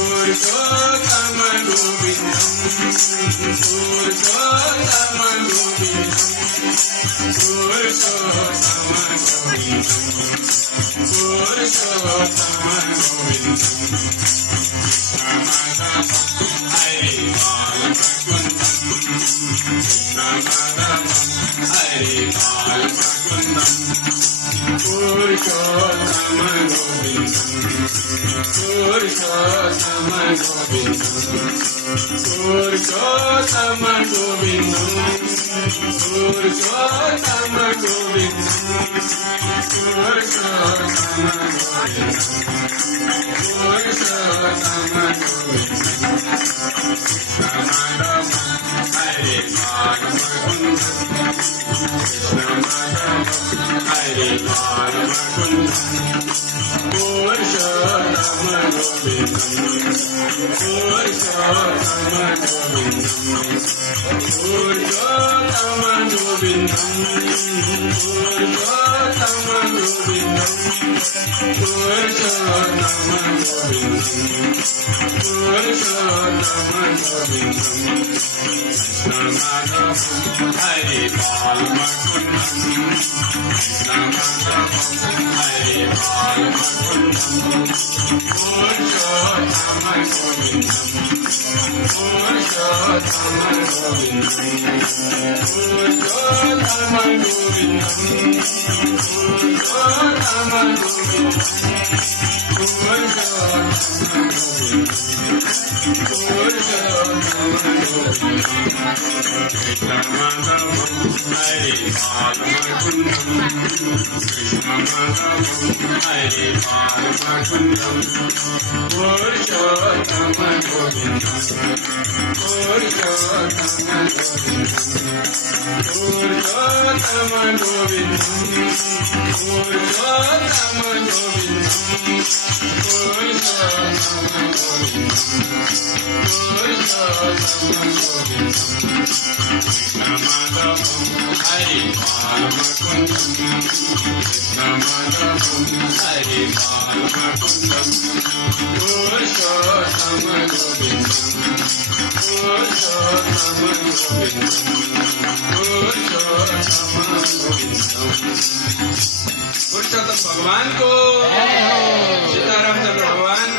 पुरुषोत्तम गोविंदम पुरुषोत्तम गोविंदम पुरुषोत्तम गोविंदम पुरुषोत्तम गोविंदम हरे बाल हरे बाल पुरुषोत्तम गोविंदम पुरुषोत्तम गोविंदम पुरुषोत्तम गोविंदम पुरुषोत्तम गोविंदम पुरुषोत्तम पुरुषोत्तम हरे बाल हरे बाल पुरुषोत्तम गोविंदम पुरुषोत्तम गोविंदम पुरुषोत्तम गोविंदम पुरुषोत्तम गोविंदम पुरुषोत्तम गोविंदम हरे बाल हरे बाल पुरुषोत्तम गोविंदम पुरुषोत्तम गोविंदम पुरुषोत्तम पुरुषोत्तम भगवान को, सीतारामचंद्र भगवान